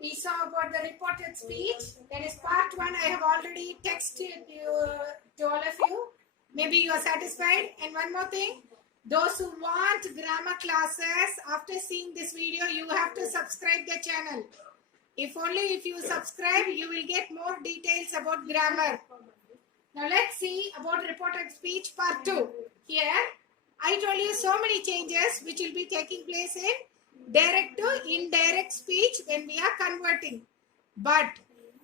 We saw about the reported speech. That is part 1. I have already texted you, to all of you. Maybe you are satisfied. And one more thing. Those who want grammar classes, after seeing this video, you have to subscribe the channel. If you subscribe, you will get more details about grammar. Now let's see about reported speech part 2. Here, I told you so many changes which will be taking place in direct to indirect speech when we are converting. But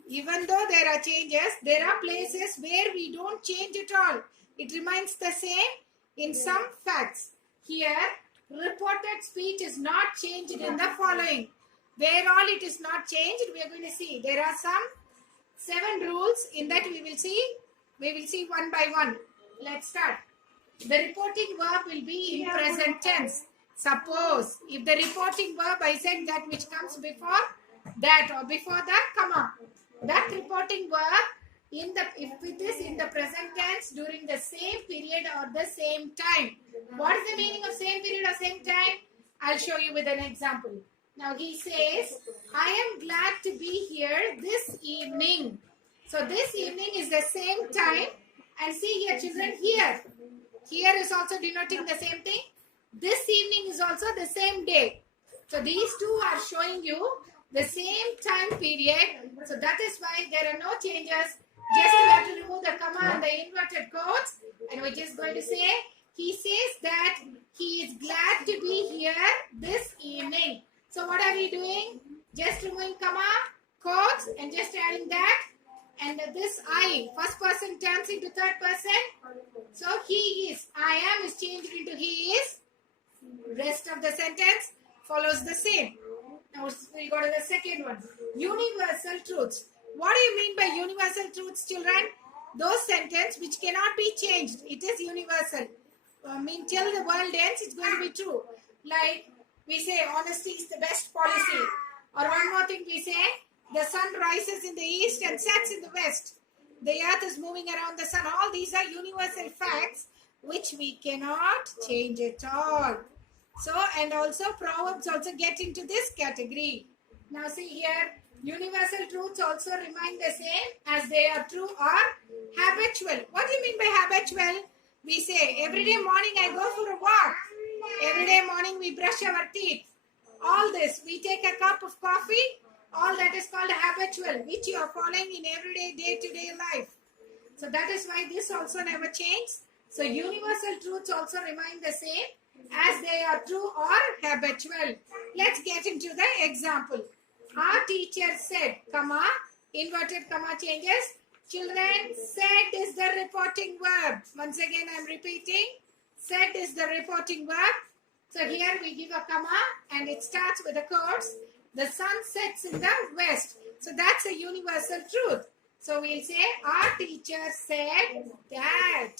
even though there are changes, there are places where we don't change at all. It remains the same in some facts. Here, reported speech is not changed in the following. Where all it is not changed, we are going to see. There are some 7 rules in that we will see. We will see one by one. Let's start. The reporting verb will be in present tense. Suppose if the reporting verb, I said that which comes before that or before the comma. That reporting verb if it is in the present tense during the same period or the same time. What is the meaning of same period or same time? I'll show you with an example. Now he says, I am glad to be here this evening. So this evening is the same time. And see here children, here. Here is also denoting the same thing. This evening is also the same day. So these two are showing you the same time period. So that is why there are no changes. Just you have to remove the comma and the inverted quotes. And we're just going to say, he says that he is glad to be here this evening. So what are we doing? Just removing comma, quotes, and just adding that. And this I, first person turns into third person. So he is, I am is changed into he is. Rest of the sentence follows the same. Now we go to the second one. Universal truths. What do you mean by universal truths, children? Those sentences which cannot be changed. It is universal. I mean, till the world ends, it's going to be true. Like we say, honesty is the best policy. Or one more thing we say, the sun rises in the east and sets in the west. The earth is moving around the sun. All these are universal facts which we cannot change at all. So, and also proverbs also get into this category. Now see here, universal truths also remain the same as they are true or habitual. What do you mean by habitual? We say, every day morning I go for a walk. Every day morning we brush our teeth. All this, we take a cup of coffee. All that is called habitual, which you are following in everyday, day-to-day life. So that is why this also never changes. So universal truths also remain the same as they are true or habitual. Let's get into the example. Our teacher said, comma, inverted comma changes. Children, said is the reporting verb. Once again, I am repeating. Said is the reporting verb. So here we give a comma and it starts with the quotes. The sun sets in the west. So that's a universal truth. So we'll say, our teacher said that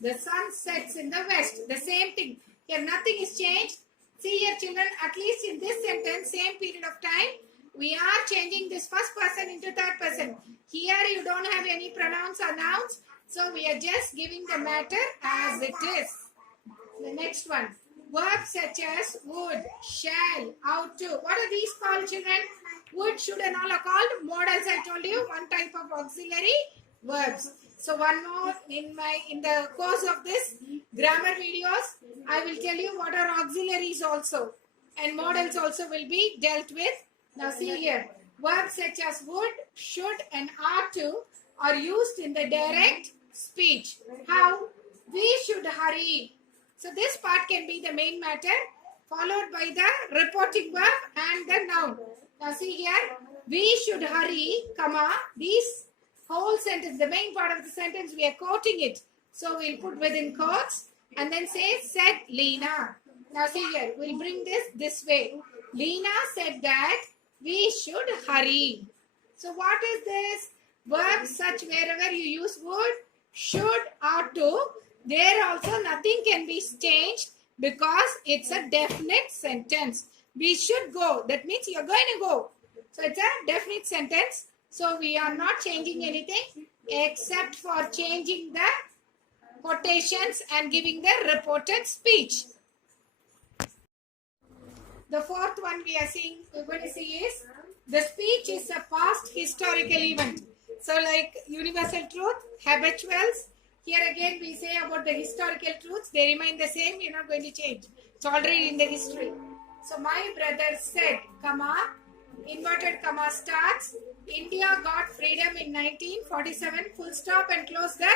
the sun sets in the west. The same thing. Here nothing is changed. See here children, at least in this sentence, same period of time, we are changing this first person into third person. Here you don't have any pronouns or nouns. So we are just giving the matter as it is. The next one. Verbs such as would, shall, ought to. What are these called, children? Would, should and all are called modals. I told you, one type of auxiliary verbs. So one more in the course of this grammar videos, I will tell you what are auxiliaries also. And modals also will be dealt with. Now see here. Verbs such as would, should and ought to are used in the direct speech. How? We should hurry. So this part can be the main matter followed by the reporting verb and the noun. Now see here, we should hurry, comma, this whole sentence, the main part of the sentence, we are quoting it. So we'll put within quotes and then say, said Lena. Now see here, we'll bring this way. Lena said that we should hurry. So what is this? Verbs such wherever you use would, should, ought to, there also nothing can be changed because it's a definite sentence. We should go. That means you're going to go. So it's a definite sentence. So we are not changing anything except for changing the quotations and giving the reported speech. The fourth one we're going to see is The speech is a past historical event. So like universal truth, habituals. Here again we say about the historical truths. They remain the same. You're not going to change. It's already in the history. So my brother said, comma, inverted comma starts. India got freedom in 1947. Full stop and close the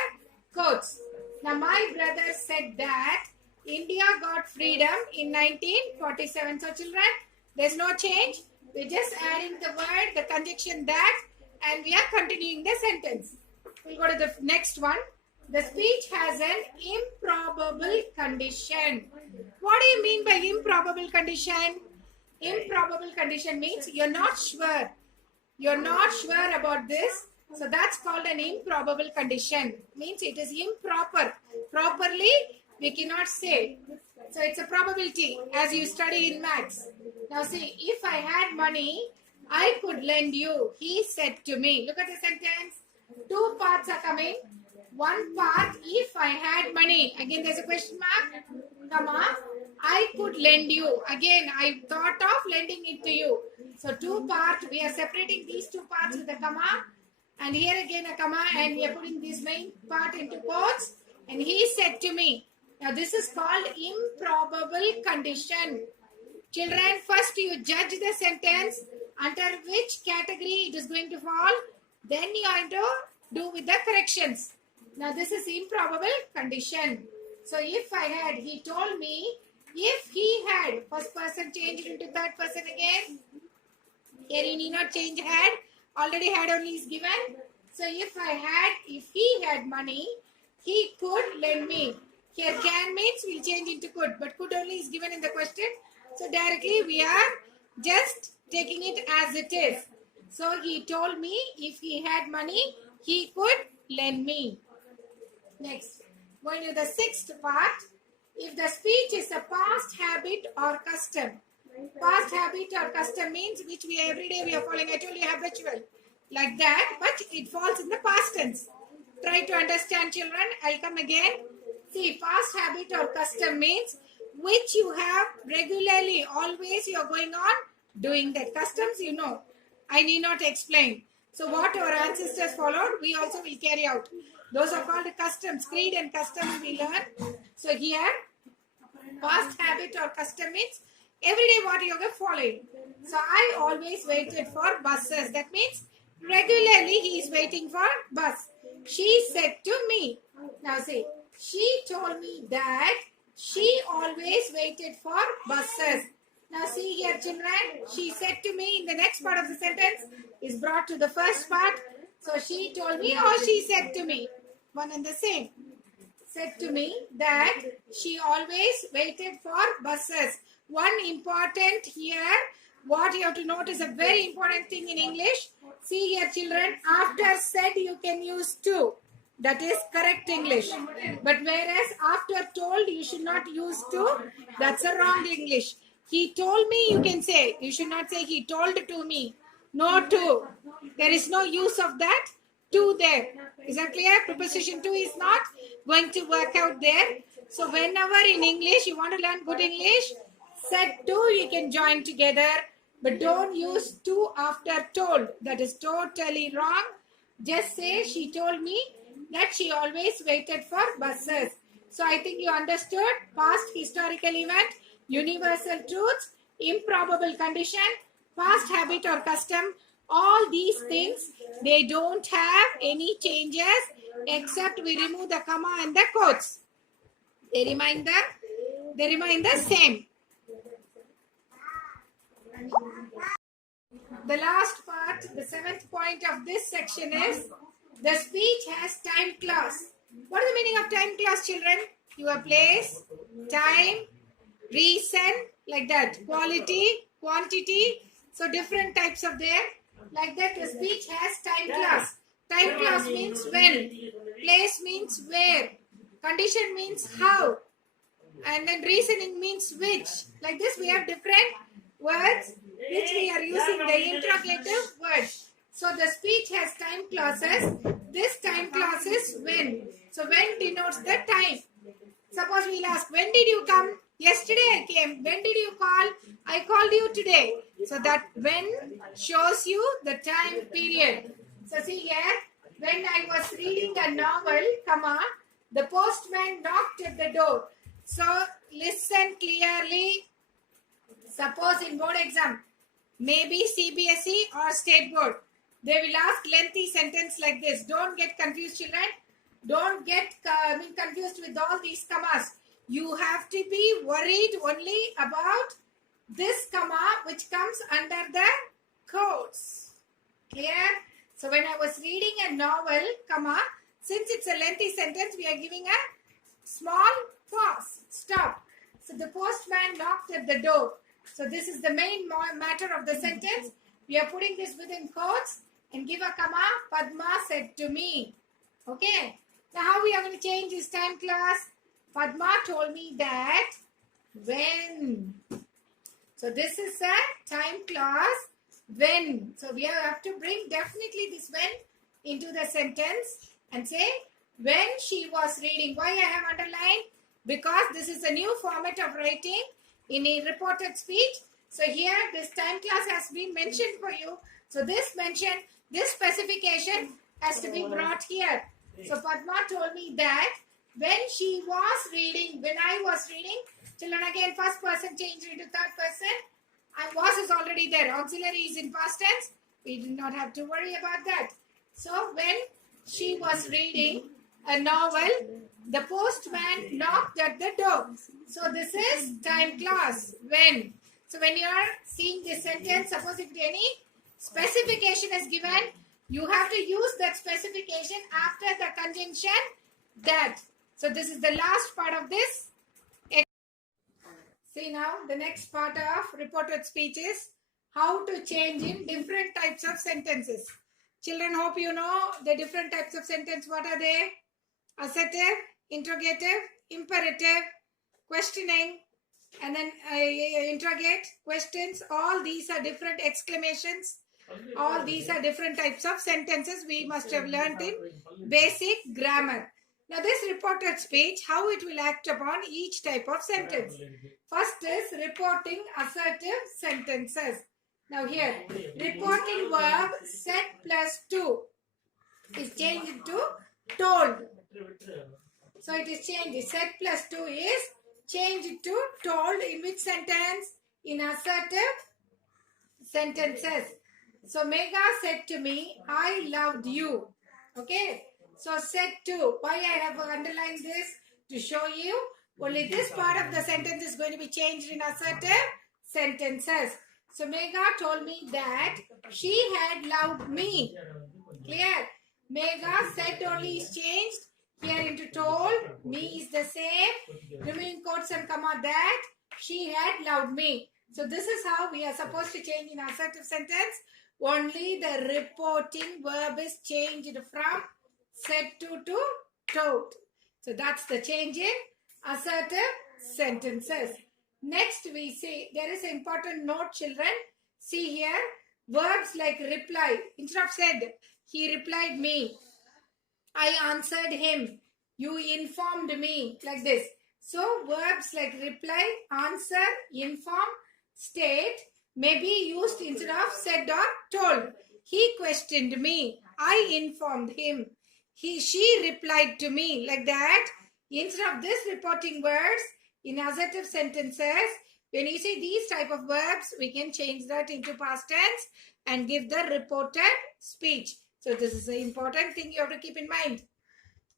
quotes. Now my brother said that India got freedom in 1947. So children, there's no change. We're just adding the word, the conjunction that, and we are continuing the sentence. We'll go to the next one. The speech has an improbable condition. What do you mean by improbable condition? Improbable condition means you're not sure. You're not sure about this. So that's called an improbable condition. Means it is improper. Properly, we cannot say. So it's a probability as you study in maths. Now see, if I had money, I could lend you. He said to me. Look at the sentence. Two parts are coming. One part, if I had money. Again, there's a question mark. Comma. I could lend you. Again, I thought of lending it to you. So two parts, we are separating these two parts with a comma. And here again a comma, and we are putting this main part into quotes. And he said to me. Now this is called improbable condition. Children, first you judge the sentence under which category it is going to fall. Then you are to do with the corrections. Now this is improbable condition. So if I had, he told me, if he had, first person changed into third person again. Here you need not change had. Already had only is given. So if he had money, he could lend me. Here can means we'll change into could, but could only is given in the question. So directly we are just taking it as it is. So he told me if he had money, he could lend me. Next, going to the sixth part. If the speech is a past habit or custom. Past habit or custom means which we every day we are following. I told you habitual. Like that, but it falls in the past tense. Try to understand, children. I'll come again. See, past habit or custom means which you have regularly, always you are going on doing that. Customs, you know. I need not explain. So what our ancestors followed, we also will carry out. Those are called customs. Creed and customs we learn. So here, past habit or custom means every day what you are following. So I always waited for buses. That means regularly he is waiting for bus. She said to me. Now see, she told me that she always waited for buses. Now see here, children, she said to me in the next part of the sentence is brought to the first part. So she told me or she said to me. One and the same. Said to me that she always waited for buses. One important here, what you have to note is a very important thing in English. See here, children, after said you can use to. That is correct English. But whereas after told you should not use to, that's a wrong English. He told me you can say. You should not say he told to me. No to. There is no use of that to there. Is that clear? Preposition to is not going to work out there. So whenever in English you want to learn good English, said to you can join together. But don't use to after told. That is totally wrong. Just say she told me that she always waited for buses. So I think you understood past historical event, universal truths, improbable condition, past habit or custom. All these things, they don't have any changes except we remove the comma and the quotes. They remain the same. The last part, the seventh point of this section is the speech has time clause. What is the meaning of time clause, children? Your place, time, reason, like that. Quality, quantity. So different types of there. Like that, the speech has time clause. Time clause means when. Place means where. Condition means how. And then reasoning means which. Like this, we have different words which we are using the interrogative words. So the speech has time clauses. This time clause is when. So when denotes the time. Suppose we'll ask, when did you come? Yesterday I came. When did you call? I called you today. So that when shows you the time period. So see here, when I was reading a novel, comma, the postman knocked at the door. So listen clearly. Suppose in board exam, maybe CBSE or state board, they will ask lengthy sentence like this. Don't get confused, children. Don't get confused with all these commas. You have to be worried only about this comma which comes under the quotes. Clear? So when I was reading a novel, comma, since it's a lengthy sentence, we are giving a small pause, stop. So the postman knocked at the door. So this is the main matter of the sentence. We are putting this within quotes and give a comma. Padma said to me. Okay. Now how we are going to change this time class? Padma told me that when. So this is a time class when. So we have to bring definitely this when into the sentence and say when she was reading. Why I have underlined? Because this is a new format of writing in a reported speech. So here this time class has been mentioned for you. So this mention, this specification has to be brought here. So Padma told me that when she was reading, when I was reading, children again first person changed into third person. I was is already there. Auxiliary is in past tense. We do not have to worry about that. So when she was reading a novel, the postman knocked at the door. So this is time class when. So when you are seeing this sentence, suppose if any specification is given, you have to use that specification after the conjunction that. So this is the last part of this. See now the next part of reported speech is how to change in different types of sentences. Children, hope you know the different types of sentence. What are they? Assertive, interrogative, imperative, questioning, and then interrogate, questions. All these are different exclamations. All these are different types of sentences we must have learnt in basic grammar. Now this reported speech, how it will act upon each type of sentence. First is reporting assertive sentences. Now here, reporting verb said plus to is changed to told. So it is changed. Said plus to is changed to told. In which sentence? In assertive sentences. So Megha said to me, I loved you. Okay. So said to. Why I have underlined this? To show you only this part of the sentence is going to be changed in assertive sentences. So Megha told me that she had loved me. Clear? Megha said only is changed here into told. Me is the same. Removing quotes and comma that she had loved me. So this is how we are supposed to change in assertive sentence. Only the reporting verb is changed from said to told. So that's the change in assertive sentences. Next we see there is an important note, children. See here verbs like reply. Instead of said, he replied me. I answered him. You informed me. Like this. So verbs like reply, answer, inform, state may be used instead of said or told. He questioned me. I informed him. She replied to me. Like that. Instead of this reporting words in assertive sentences, when you see these type of verbs, we can change that into past tense and give the reported speech. So this is an important thing you have to keep in mind.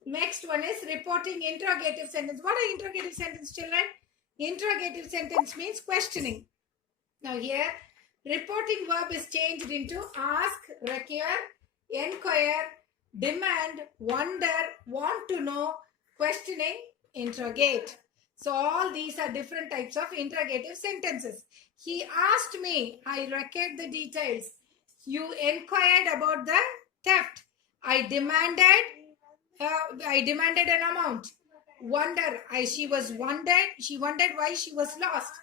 Next one is reporting interrogative sentence. What are interrogative sentence, children? Interrogative sentence means questioning. Now here, reporting verb is changed into ask, require, inquire, demand, wonder, want to know, questioning, interrogate. So all these are different types of interrogative sentences. He asked me. I record the details. You inquired about the theft. I demanded an amount. Wonder. She wondered why she was lost.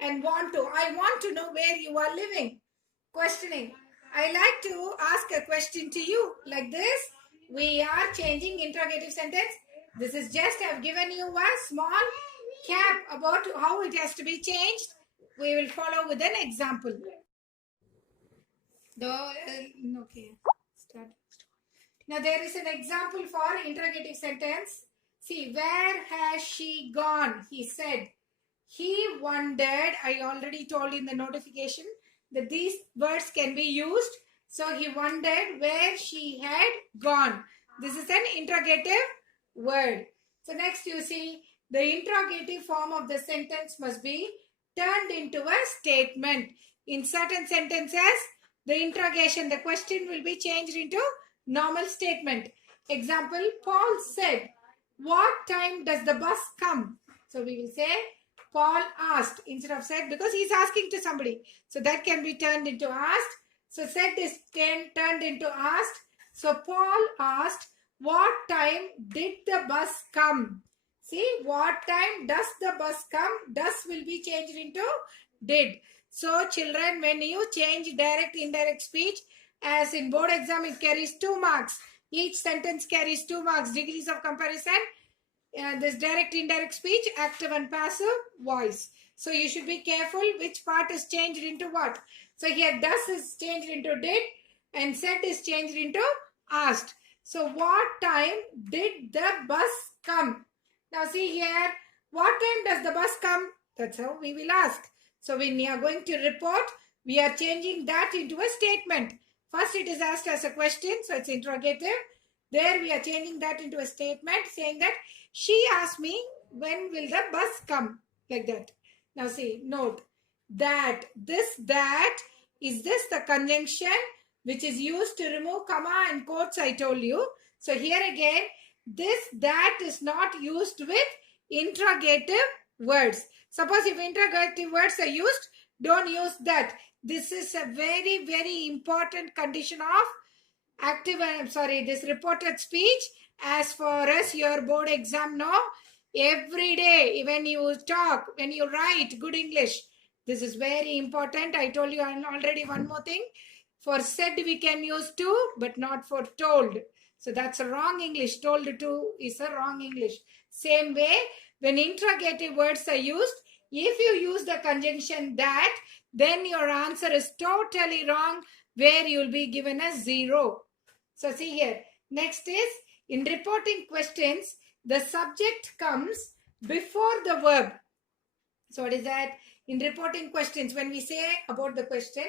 And I want to know where you are living. Questioning. I like to ask a question to you. Like this, we are changing interrogative sentence. This is just, I've given you a small recap about how it has to be changed, we will follow with an example. Okay, start. Now there is an example for interrogative sentence. See, where has she gone? He said. He wondered. I already told in the notification that these words can be used. So he wondered where she had gone. This is an interrogative word. So next you see the interrogative form of the sentence must be turned into a statement. In certain sentences, the interrogation, the question will be changed into normal statement. Example, Paul said, what time does the bus come? So we will say, Paul asked instead of said, because he's asking to somebody. So that can be turned into asked. So said is turned into asked. So Paul asked, what time did the bus come? See, what time does the bus come? Does will be changed into did. So children, when you change direct, indirect speech, as in board exam, it carries 2 marks. Each sentence carries 2 marks. Degrees of comparison. This direct, indirect speech, active and passive voice. So you should be careful which part is changed into what. So here does is changed into did and said is changed into asked. So what time did the bus come? Now see here, what time does the bus come? That's how we will ask. So when we are going to report, we are changing that into a statement. First it is asked as a question, so it's interrogative. There we are changing that into a statement saying that she asked me, when will the bus come? Like that. Now see, note that that is this the conjunction which is used to remove comma and quotes I told you. So here again, that is not used with interrogative words. Suppose if interrogative words are used, don't use that. This is a very, very important condition of this reported speech. As far as your board exam now, every day when you talk, when you write good English, this is very important. I told you already one more thing. For said we can use to, but not for told. So that's a wrong English. Told to is a wrong English. Same way, when interrogative words are used, if you use the conjunction that, then your answer is totally wrong, where you will be given a 0. So see here. Next is, in reporting questions, the subject comes before the verb. So what is that? In reporting questions, when we say about the question,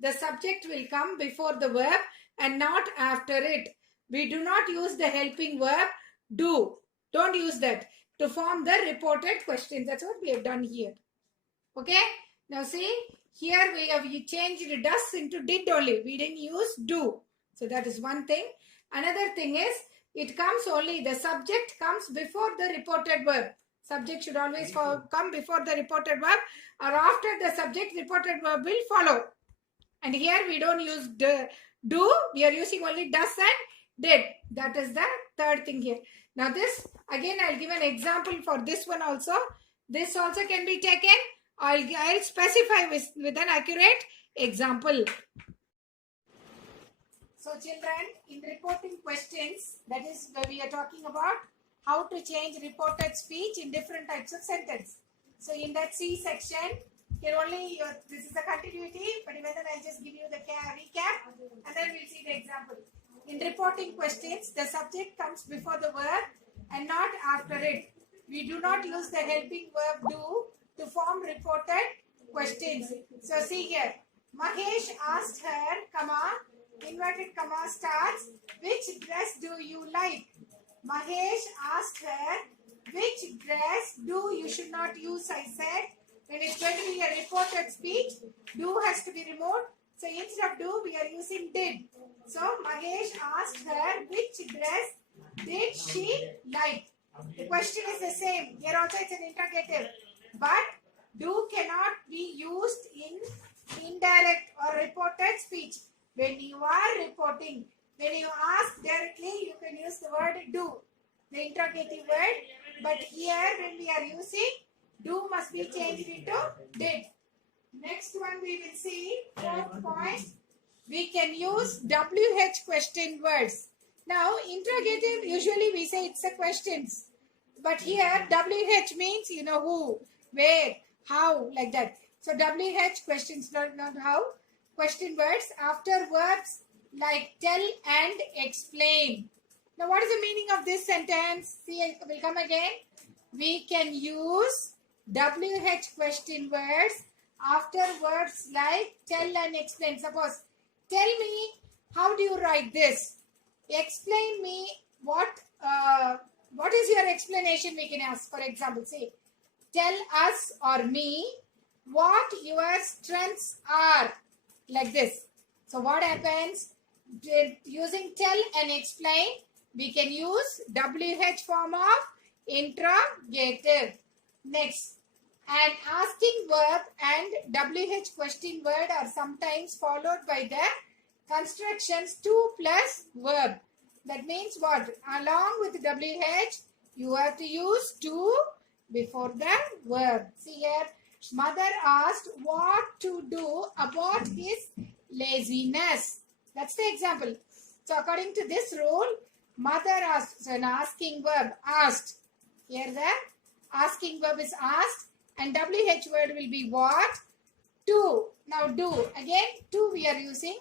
the subject will come before the verb and not after it. We do not use the helping verb do. Don't use that to form the reported questions. That's what we have done here. Okay. Now see, here we have changed does into did only. We didn't use do. So that is one thing. Another thing is, it comes only, the subject comes before the reported verb. Subject should always come before the reported verb, or after the subject, reported verb will follow. And here we don't use do, we are using only does and did. That is the third thing here. Now this, again I'll give an example for this one also. This also can be taken. I'll specify with an accurate example. So children, in reporting questions, that is where we are talking about how to change reported speech in different types of sentence. So in that C section, here only this is the continuity, but even then I'll just give you the recap and then we'll see the example. In reporting questions, the subject comes before the verb and not after it. We do not use the helping verb do to form reported questions. So see here, Mahesh asked her, comma, inverted comma starts, which dress do you like? Mahesh asked her, which dress do you should not use, I said. When it's going to be a reported speech, do has to be removed. So instead of do, we are using did. So Mahesh asked her, which dress did she like? The question is the same. Here also it's an interrogative. But do cannot be used in indirect or reported speech. When you are reporting, when you ask directly, you can use the word do, the interrogative word. But here, when we are using, do must be changed into did. Next one we will see, fourth point, we can use WH question words. Now, interrogative, usually we say it's a questions. But here WH means you know who, where, how, like that. So WH questions, not how. Question words after verbs like tell and explain. Now what is the meaning of this sentence? See, I will come again. We can use WH question words after words like tell and explain. Suppose, tell me how do you write this? Explain me what is your explanation, we can ask. For example, say, tell us or me what your strengths are, like this. So what happens? Using tell and explain, we can use WH form of interrogative. Next, an asking verb and WH question word are sometimes followed by the constructions to plus verb. That means what? Along with WH, you have to use to before the verb. See here, mother asked what to do about his laziness. That's the example. So according to this rule, mother asked, so an asking verb, asked. Here the asking verb is asked and WH word will be what? To. Now do. Again, to we are using.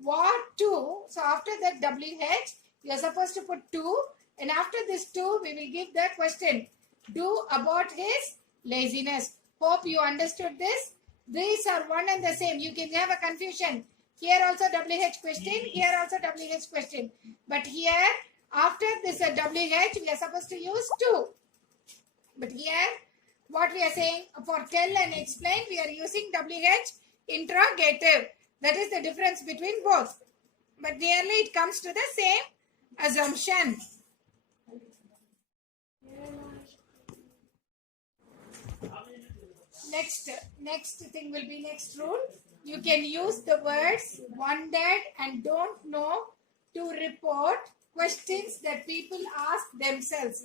What to? So after that WH, you are supposed to put to, and after this to, we will give the question. Do about his laziness. Hope you understood this. These are one and the same. You can have a confusion. Here also WH question, here also WH question. But here, after this WH, we are supposed to use to. But here, what we are saying, for tell and explain, we are using WH interrogative. That is the difference between both. But nearly it comes to the same assumption. Next thing will be next rule. You can use the words wondered and don't know to report questions that people ask themselves.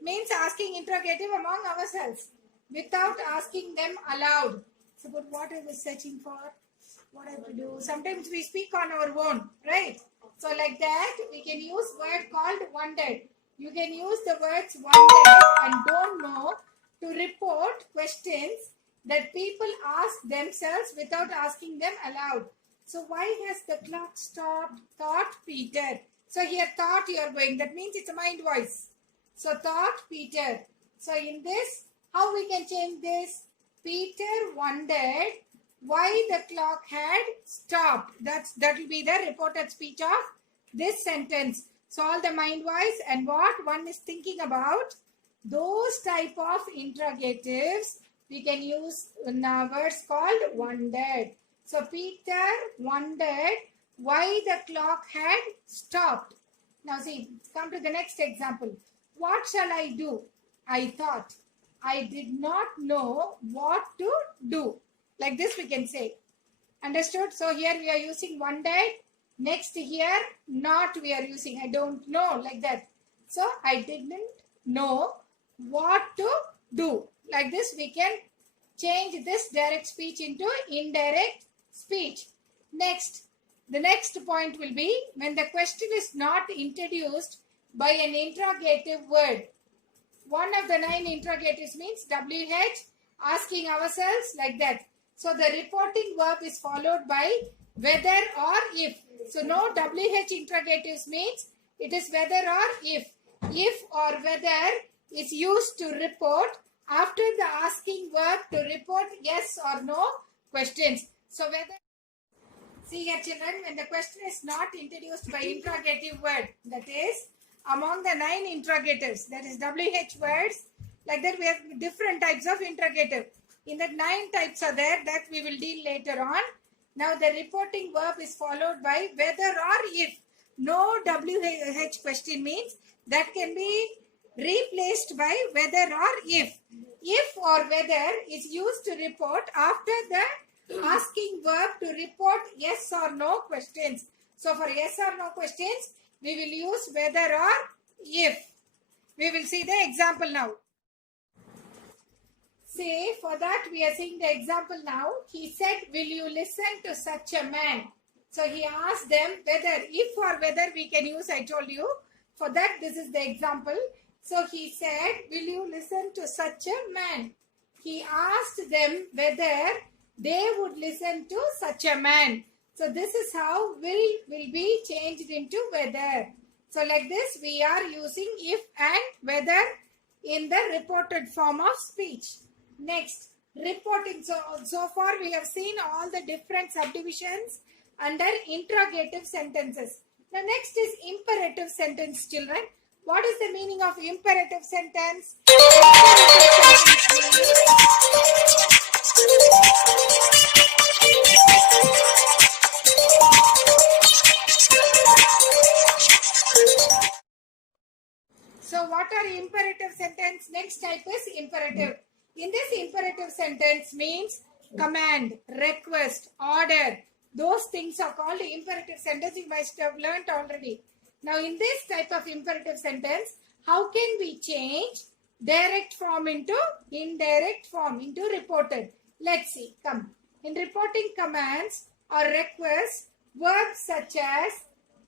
Means asking interrogative among ourselves without asking them aloud. So, but what I was searching for, what I have to do. Sometimes we speak on our own, right? So like that, we can use word called wondered. You can use the words wondered and don't know to report questions that people ask themselves without asking them aloud. So why has the clock stopped? Thought Peter. So here thought you are going. That means it's a mind voice. So thought Peter. So in this, how we can change this? Peter wondered why the clock had stopped. That will be the reported speech of this sentence. So all the mind voice and what one is thinking about, those type of interrogatives we can use words called wondered. So Peter wondered why the clock had stopped. Now see, come to the next example. What shall I do? I thought. I did not know what to do. Like this we can say. Understood? So here we are using wondered. Next here, not we are using. I don't know, like that. So I didn't know what to do. Like this we can change this direct speech into indirect speech. Next, the next point will be when the question is not introduced by an interrogative word. One of the 9 interrogatives means WH, asking ourselves, like that. So the reporting verb is followed by whether or if. So no WH interrogatives means it is whether or if. If or whether is used to report after the asking verb to report yes or no questions. So whether, see here children, when the question is not introduced by interrogative word, that is among the 9 interrogatives, that is WH words, like that we have different types of interrogative. In that 9 types are there, that we will deal later on. Now the reporting verb is followed by whether or if. No WH question means that can be replaced by whether or if. If or whether is used to report after the asking verb to report yes or no questions. So for yes or no questions, we will use whether or if. We will see the example now. Say, for that we are seeing the example now. He said, will you listen to such a man? So he asked them whether, if or whether we can use, I told you. For that, this is the example. So he said, will you listen to such a man? He asked them whether they would listen to such a man. So this is how will be changed into whether. So like this we are using if and whether in the reported form of speech. Next, reporting. So far we have seen all the different subdivisions under interrogative sentences. Now next is imperative sentence, children. What is the meaning of imperative sentence? Imperative sentence So what are imperative sentence? Next type is imperative. In this imperative sentence means command, request, order. Those things are called imperative sentence. You must have learnt already. Now in this type of imperative sentence, how can we change direct form into indirect form into reported? Let's see. Come. In reporting commands or requests, verbs such as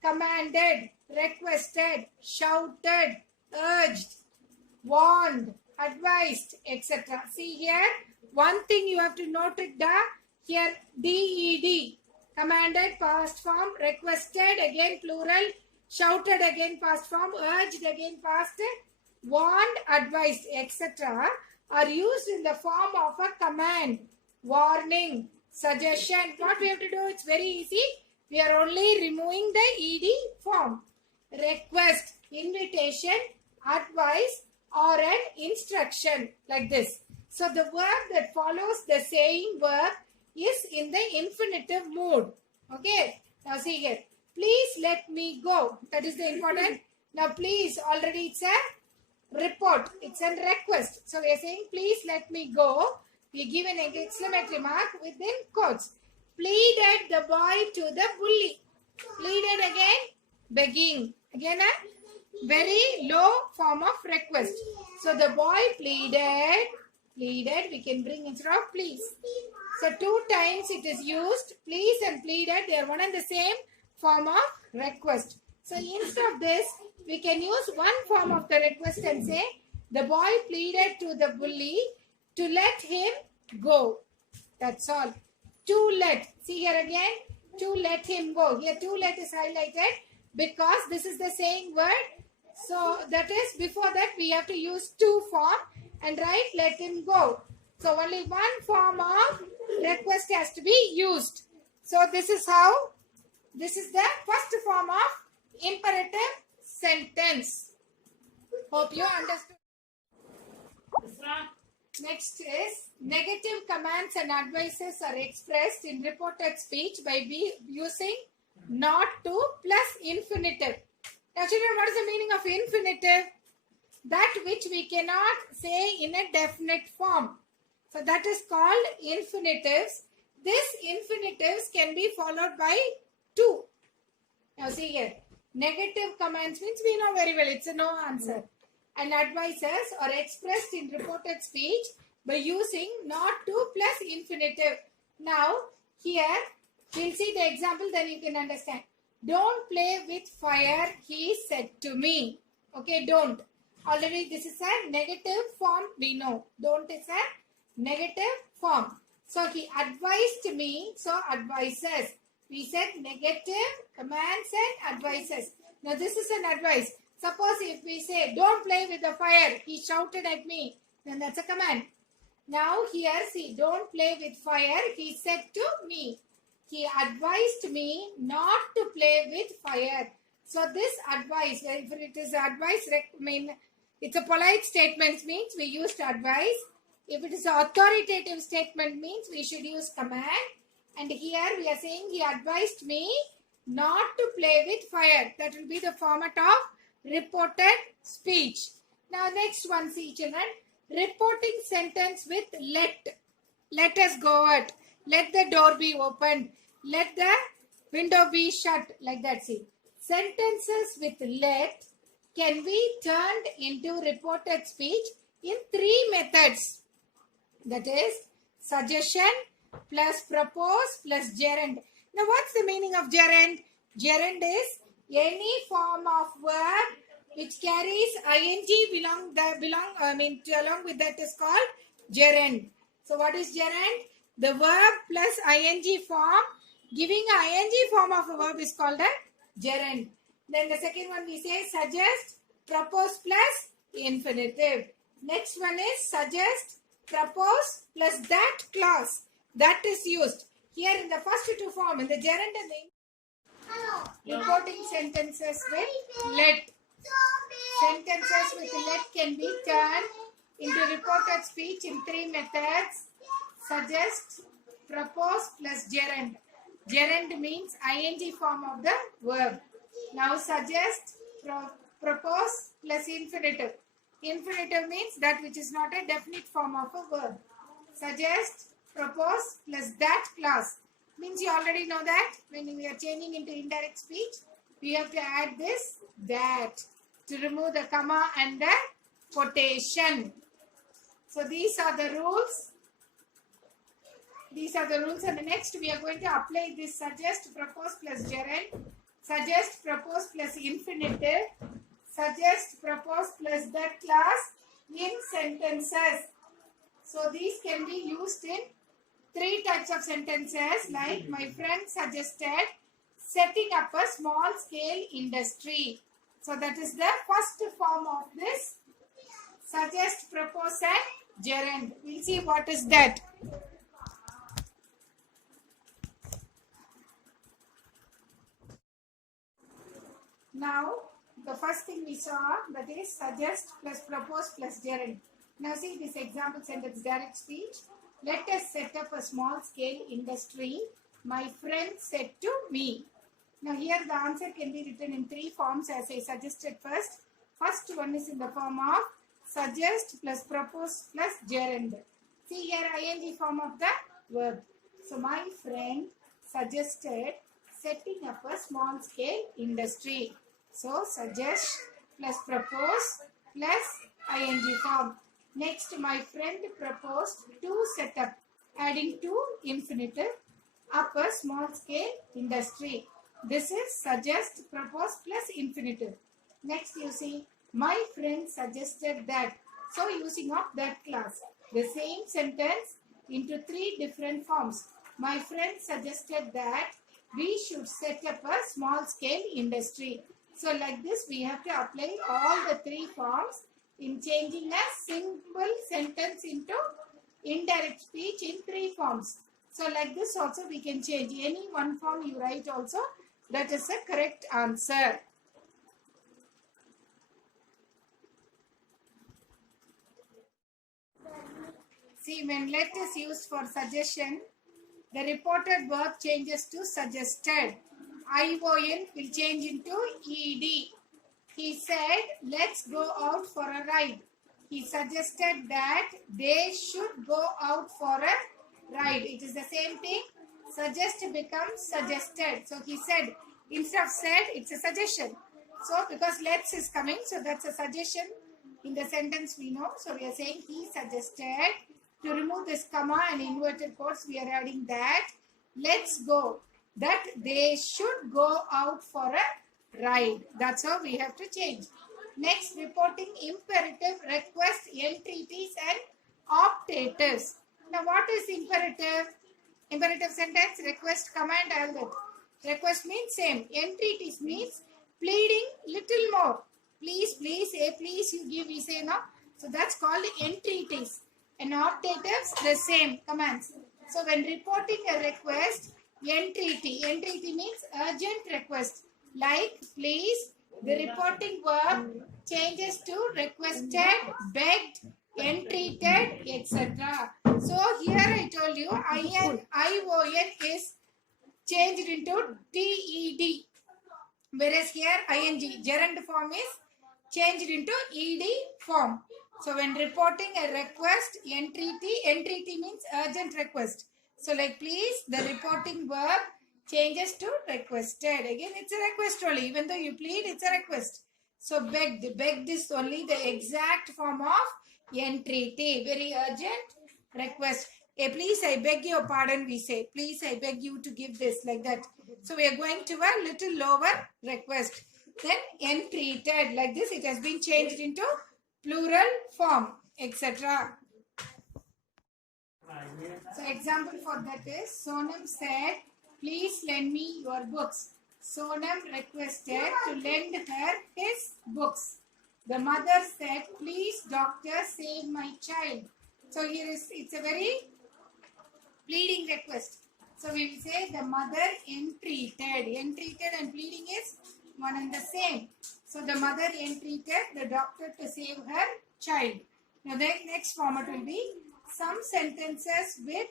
commanded, requested, shouted, urged, warned, advised, etc. See here, one thing you have to note it down. Here, DED, commanded, past form, requested, again plural, shouted, again past form, urged, again past, warned, advised, etc. are used in the form of a command, warning, suggestion. What we have to do, it's very easy. We are only removing the ED form. Request, invitation, advice, or an instruction, like this. So the verb that follows the saying verb is in the infinitive mood. Okay. Now see here. Please let me go. That is the important. Now please, already it's a report. It's a request. So we are saying please let me go. We give an exclamatory mark within quotes. Pleaded the boy to the bully. Pleaded again, begging. Again a very low form of request. So the boy pleaded, we can bring instead of please. So 2 times it is used, please and pleaded, they are one and the same form of request. So instead of this, we can use one form of the request and say, the boy pleaded to the bully to let him go. That's all. To let, see here again, to let him go. Here to let is highlighted because this is the saying word. So that is, before that we have to use to form and write let him go. So only one form of request has to be used. So this is how, this is the first form of imperative sentence. Hope you understood. Next is negative commands and advices are expressed in reported speech by using not to plus infinitive. Now children, what is the meaning of infinitive? That which we cannot say in a definite form. So that is called infinitives. This infinitives can be followed by to. Now see here. Negative commands means we know very well it's a no answer. And advices are expressed in reported speech by using not to plus infinitive. Now here we'll see the example, then you can understand. Don't play with fire, he said to me. Okay, don't. Already this is a negative form, we know. Don't is a negative form. So he advised me, so advises. We said negative commands and advices. Now this is an advice. Suppose if we say, don't play with the fire, he shouted at me, then that's a command. Now here, see, don't play with fire, he said to me. He advised me not to play with fire. So this advice, if it is advice, it's a polite statement means we used advice. If it is an authoritative statement means we should use command. And here we are saying he advised me not to play with fire. That will be the format of reported speech. Now next one, see children. Reporting sentence with let. Let us go out. Let the door be opened. Let the window be shut. Like that, see. Sentences with let can be turned into reported speech in 3 methods. That is suggestion plus propose plus gerund. Now what's the meaning of gerund? Gerund is any form of verb which carries ing along with that is called gerund. So what is gerund? The verb plus ing form. Giving a ing form of a verb is called a gerund. Then the second one we say suggest, propose plus infinitive. Next one is suggest, propose plus that clause that is used. Here in the first two form, in the gerund and the reporting sentences with let. Sentences with let can be turned into reported speech in three methods. Suggest, propose plus gerund. Gerund means ing form of the verb. Now suggest, propose plus infinitive. Infinitive means that which is not a definite form of a verb. Suggest, propose plus that clause. Means you already know that when we are changing into indirect speech, we have to add this that to remove the comma and the quotation. So these are the rules. These are the rules, and the next we are going to apply this suggest, propose plus gerund, suggest, propose plus infinitive, suggest, propose plus that clause in sentences. So these can be used in three types of sentences, like my friend suggested setting up a small scale industry. So that is the first form of this suggest, propose and gerund. We'll see what is that. Now, the first thing we saw, that is suggest plus propose plus gerund. Now see this example sentence, direct speech. Let us set up a small scale industry, my friend said to me. Now here the answer can be written in three forms as I suggested first. First one is in the form of suggest plus propose plus gerund. See here ing form of the verb. So my friend suggested setting up a small scale industry. So suggest plus propose plus ing form. Next, my friend proposed to set up, adding to infinitive, up a small scale industry. This is suggest, propose plus infinitive. Next, you see, my friend suggested that. So, using of that clause. The same sentence into three different forms. My friend suggested that we should set up a small scale industry. So, like this, we have to apply all the three forms in changing a simple sentence into indirect speech in three forms. So like this also we can change. Any one form you write also, that is a correct answer. See, when let is used for suggestion, the reported verb changes to suggested. ION will change into ED. He said, let's go out for a ride. He suggested that they should go out for a ride. It is the same thing. Suggest becomes suggested. So he said, instead of said, it's a suggestion. So because let's is coming, so that's a suggestion in the sentence we know. So we are saying he suggested. To remove this comma and inverted quotes, we are adding that. Let's go. That they should go out for a ride. That's how we have to change. Next, reporting imperative, request, entreaties and optatives. Now, what is imperative? Imperative sentence, request, command, all that. Request means same. Entreaties means pleading little more. Please, please, please, you give, we say no. So, that's called entreaties. And optatives, the same commands. So, when reporting a request, entreaty means urgent request. Like, please, the reporting verb changes to requested, begged, entreated, etc. So, here I told you, ION is changed into TED. Whereas here, ING, gerund form is changed into ED form. So, when reporting a request, entreaty means urgent request. So, like please, the reporting verb changes to requested. Again, it's a request only. Even though you plead, it's a request. So, begged is only the exact form of entreaty. Very urgent request. Hey, please, I beg your pardon, we say. Please, I beg you to give this, like that. So, we are going to a little lower request. Then entreated, like this it has been changed into plural form, etc. So example for that is Sonam said, please lend me your books. Sonam requested to lend her his books. The mother said, please doctor save my child. So here is, it's a very pleading request. So we will say the mother entreated. Entreated and pleading is one and the same. So the mother entreated the doctor to save her child. Now the next format will be some sentences with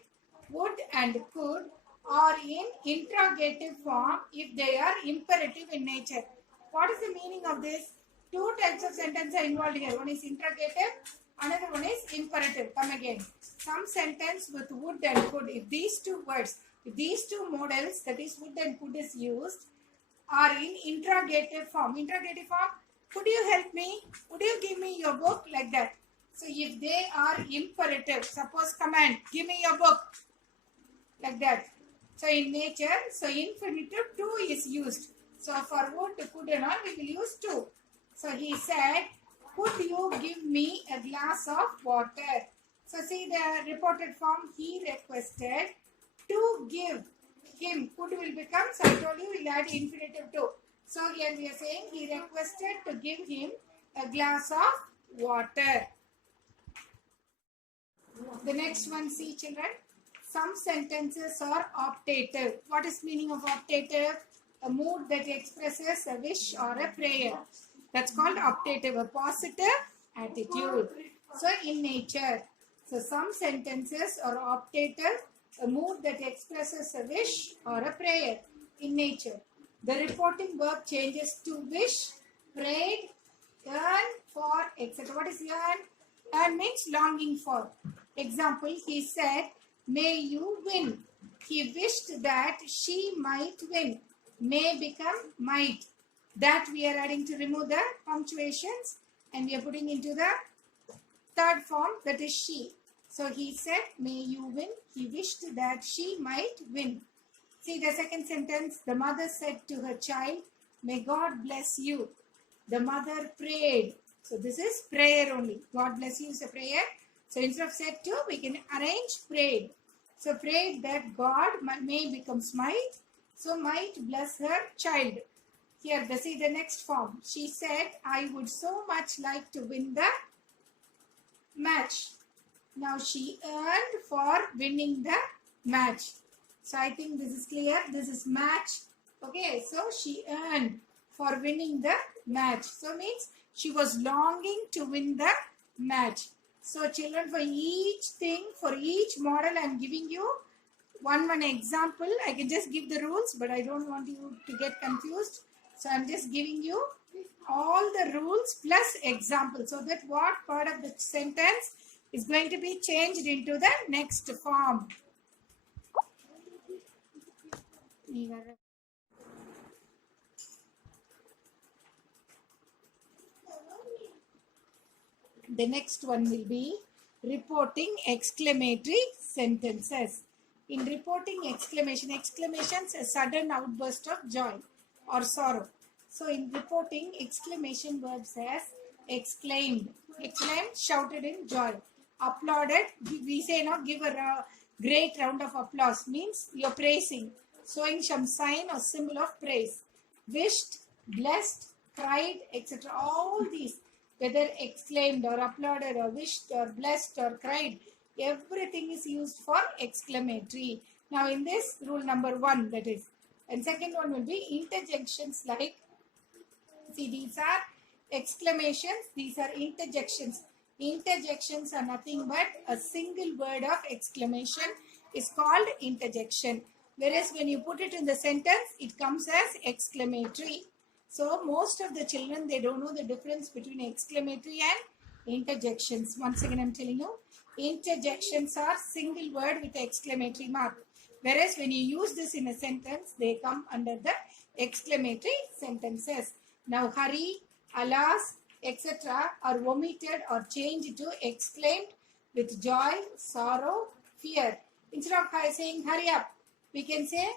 would and could are in interrogative form if they are imperative in nature. What is the meaning of this? Two types of sentences are involved here. One is interrogative, another one is imperative. Come again. Some sentence with would and could. If these two words, if these two models, that is would and could is used, are in interrogative form. Interrogative form, could you help me? Would you give me your book? Like that. So if they are imperative, suppose command, give me your book. Like that. So in nature, so infinitive to is used. So for would, could and all, we will use to. So he said, could you give me a glass of water? So see the reported form, he requested to give him. Could will become, so I told you we'll add infinitive to. So here we are saying he requested to give him a glass of water. The next one, see children. Some sentences are optative. What is meaning of optative? A mood that expresses a wish or a prayer. That's called optative, a positive attitude. So in nature, so some sentences are optative, a mood that expresses a wish or a prayer. In nature, the reporting verb changes to wish, prayed, yearn for, etc. What is yearn? Yearn means longing for. Example, he said, may you win. He wished that she might win. May become might. That we are adding to remove the punctuations and we are putting into the third form, that is she. So he said, may you win. He wished that she might win. See the second sentence. The mother said to her child, may God bless you. The mother prayed. So this is prayer only. God bless you is a prayer. So instead of said to, we can arrange prayed. So prayed that God may becomes might. So might bless her child. Here, see the next form. She said, I would so much like to win the match. Now she earned for winning the match. So I think this is clear. This is match. Okay, so she earned for winning the match. So means she was longing to win the match. So children, for each thing, for each model, I am giving you one example. I can just give the rules, but I don't want you to get confused. So I'm just giving you all the rules plus examples, so that what part of the sentence is going to be changed into the next form. The next one will be reporting exclamatory sentences. In reporting exclamations, a sudden outburst of joy or sorrow. So in reporting, exclamation verbs as exclaimed, shouted in joy, applauded, we say now give a great round of applause, means you're praising, showing some sign or symbol of praise, wished, blessed, cried, etc. All these, whether exclaimed or applauded or wished or blessed or cried, everything is used for exclamatory. Now in this, rule number 1, that is. And second one will be interjections like, see these are exclamations, these are interjections. Interjections are nothing but a single word of exclamation is called interjection. Whereas when you put it in the sentence, it comes as exclamatory. So most of the children, they don't know the difference between exclamatory and interjections. Once again, I'm telling you, interjections are single word with exclamatory mark. Whereas when you use this in a sentence, they come under the exclamatory sentences. Now, hurry, alas, etc. are omitted or changed to exclaimed with joy, sorrow, fear. Instead of saying hurry up, we can say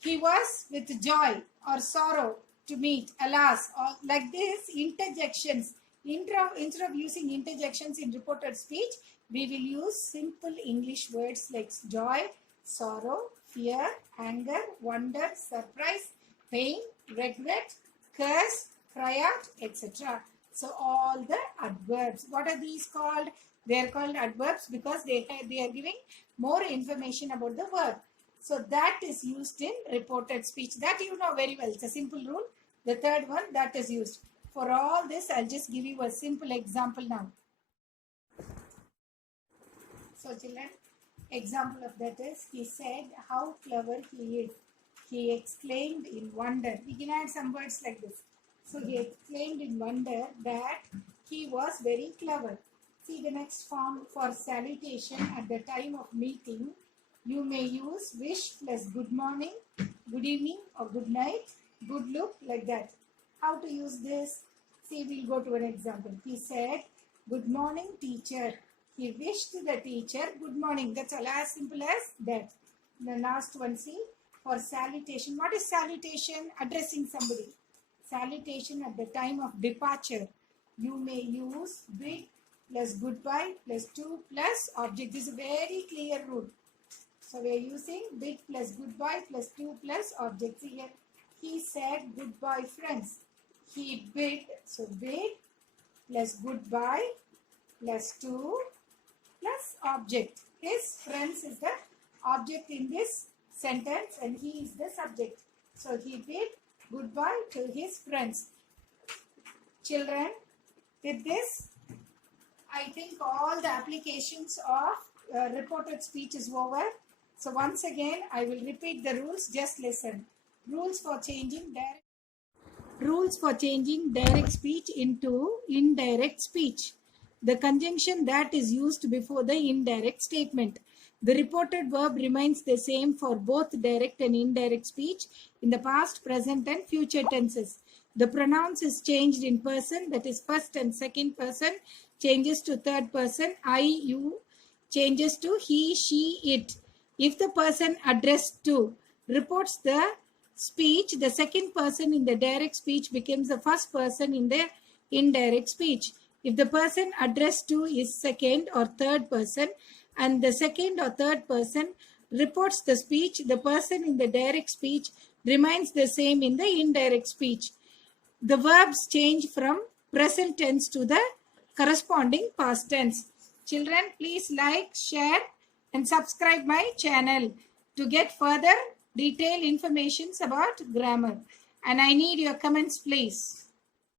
he was with joy or sorrow. to meet, alas, or like this, interjections. Instead of using interjections in reported speech, we will use simple English words like joy, sorrow, fear, anger, wonder, surprise, pain, regret, curse, cry out, etc. So all the adverbs. What are these called? They are called adverbs because they are giving more information about the verb. So that is used in reported speech. That you know very well. It's a simple rule. The third one that is used. For all this, I'll just give you a simple example now. So children, example of that is, he said how clever he is. He exclaimed in wonder. We can add some words like this. So he exclaimed in wonder that he was very clever. See the next form for salutation at the time of meeting. You may use wish plus good morning, good evening or good night, good look, like that. How to use this? See, we'll go to an example. He said, good morning teacher. He wished the teacher good morning. That's all, as simple as that. The last one, see, for salutation. What is salutation? Addressing somebody. Salutation at the time of departure. You may use bid plus goodbye plus to plus object. This is a very clear rule. So we are using bid plus goodbye plus to plus object. See here, he said goodbye friends. He bid, so bid plus goodbye plus to plus object. His friends is the object in this sentence and he is the subject. So he bid goodbye to his friends. Children, with this, I think all the applications of reported speech is over. So once again, I will repeat the rules. Just listen. Rules for changing direct speech into indirect speech. The conjunction that is used before the indirect statement. The reported verb remains the same for both direct and indirect speech in the past, present and future tenses. The pronouns is changed in person, that is first and second person changes to third person. I, you changes to he, she, it. If the person addressed to reports the speech, the second person in the direct speech becomes the first person in the indirect speech. If the person addressed to is second or third person and the second or third person reports the speech, the person in the direct speech remains the same in the indirect speech. The verbs change from present tense to the corresponding past tense. Children, please like, share and subscribe my channel to get further detailed informations about grammar. And I need your comments, please.